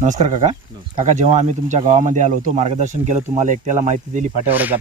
नमस्कार काका. काका, जेव्हा आम्ही तुमच्या गावामध्ये आलो होतो, मार्गदर्शन केलं, तुम्हाला एकट्याला माहिती दिली फाट्यावरच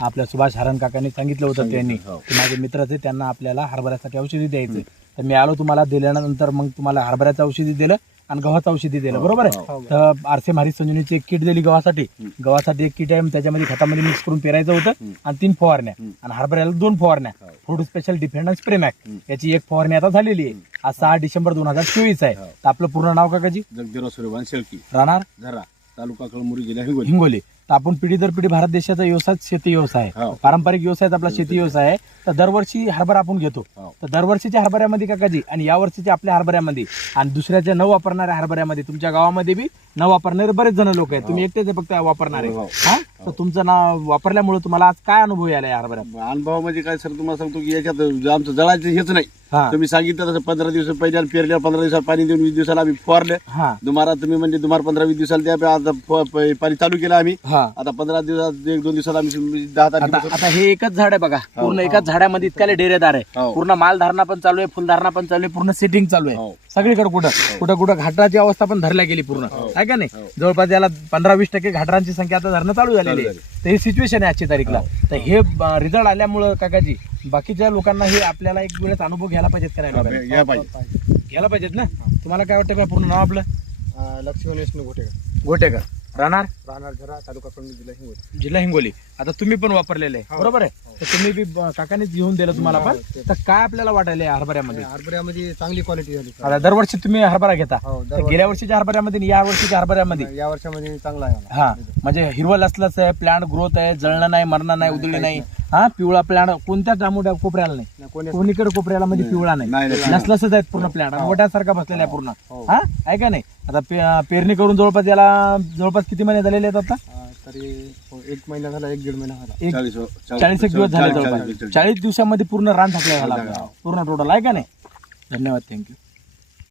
आपल्या सुभाष हरण काकांनी सांगितलं होतं त्यांनी की माझे मित्रच आहे, त्यांना आपल्याला हरभऱ्यासाठी औषधी द्यायचं. तर मी आलो, तुम्हाला दिल्यानंतर मग तुम्हाला हरभऱ्याचं औषधी दिलं आणि गव्हाचं औषधी दिलं, बरोबर आहे. तर आरसे हरी संजीवनीची एक किट दिली गव्हासाठी एक किट आहे, त्याच्यामध्ये खतामध्ये मिक्स करून पेरायचं होतं आणि 3 फवारण्या आणि हरभऱ्याला 2 फवारण्या. Food special defend spray Mac याची 1 फवारणी आता झालेली आहे. आज 6 डिसेंबर 2024 आहे. तर आपलं पूर्ण नाव काकाजी? जगदेवराव सूर्यभान शेळकी, राहणार झरा, तालुका कळमनुरी, जिल्हा हिंगोली. तर आपण पिढी दर पिढी भारत देशाचा व्यवसाय शेती व्यवसाय आहे, पारंपरिक व्यवसाय आपला शेती व्यवसाय आहे. तर दरवर्षी हरभरा आपण घेतो. तर दरवर्षीच्या हरभऱ्यामध्ये काकाजी आणि या वर्षीच्या आपल्या हरभऱ्यामध्ये आणि दुसऱ्याच्या न वापरणाऱ्या हरभऱ्यामध्ये तुमच्या गावामध्ये बी न वापरणारे बरेच जण लोक आहेत. तुम्ही एकटेच फक्त वापरणारे. हा, तर तुमचं नाव वापरल्यामुळे तुम्हाला आज काय अनुभव आला या हरभऱ्यात? अनुभव म्हणजे काय सर, तुम्हाला सांगतो की याच्यात आमचं जळायचं हेच नाही. तुम्ही सांगितलं तसं 15 दिवस पहिले पेरल्या, 15 दिवसात पाणी देऊन 20 दिवसाला आम्ही फवारले. तुम्हाला तुम्ही म्हणजे तुम्हाला 15-20 दिवसाला द्या, आता पाणी चालू केलं आम्ही. आता 15 दिवसात 1-2 दिवसात आम्ही 10 तारखेला. आता हे एकच झाड आहे बघा, पूर्ण एकाच झाडामध्ये इतकाले डेरेदार आहे. पूर्ण मालधारणा पण चालू आहे, फुलधारणा पण चालू आहे, पूर्ण सेटिंग चालू आहे सगळीकडे. कुठं घाटाची अवस्था पण धरल्या गेली पूर्ण, आहे का नाही? जवळपास याला 15-20% घाटांची संख्या आता धरणं चालू झालेली आहे. तर ही सिच्युएशन आहे आजची तारीखला. तर हे रिझल्ट आल्यामुळं काकाजी बाकीच्या लोकांना हे आपल्याला एक वेळेस अनुभव घ्यायला पाहिजेत का नाही? घ्यायला पाहिजेत ना. तुम्हाला काय वाटतं? पूर्ण नाव आपलं? लक्ष्मण विष्णू गोटेकर. राहणार झरा, तालुका कळमनुरी, जिल्हा हिंगोली. आता तुम्ही पण वापरलेले आहे, बरोबर आहे. तर तुम्ही बी काकानेच घेऊन दिलं तुम्हाला पण. तर काय आपल्याला वाटायला हरभऱ्यामध्ये चांगली क्वालिटी झाली. आता दरवर्षी तुम्ही हरभरा घेता. गेल्या वर्षीच्या हरभऱ्यामध्ये आणि या वर्षीच्या हरभऱ्यामध्ये या वर्षामध्ये चांगला आहे. हा, म्हणजे हिरवं लसलस आहे, प्लांट ग्रोथ आहे, जळणं नाही, मरणं नाही, उधळी नाही. हा, पिवळा प्लांट कोणत्या मोठ्या कोपऱ्याला नाही, कोणीकडे कोपऱ्याला मध्ये पिवळा नाही, लसलसच आहेत पूर्ण प्लांट, मोठ्यासारखा बसलेला आहे पूर्ण. हा, आहे का नाही? आता पेरणी करून जवळपास किती महिने झालेले आहेत आता? तरी 1 महिना झाला, 1-1.5 महिना झाला. 40 दिवस झाले जवळपास. 40 दिवसामध्ये पूर्ण रान झाकला झाला पूर्ण टोटल, आहे का नाही? धन्यवाद, थँक्यू.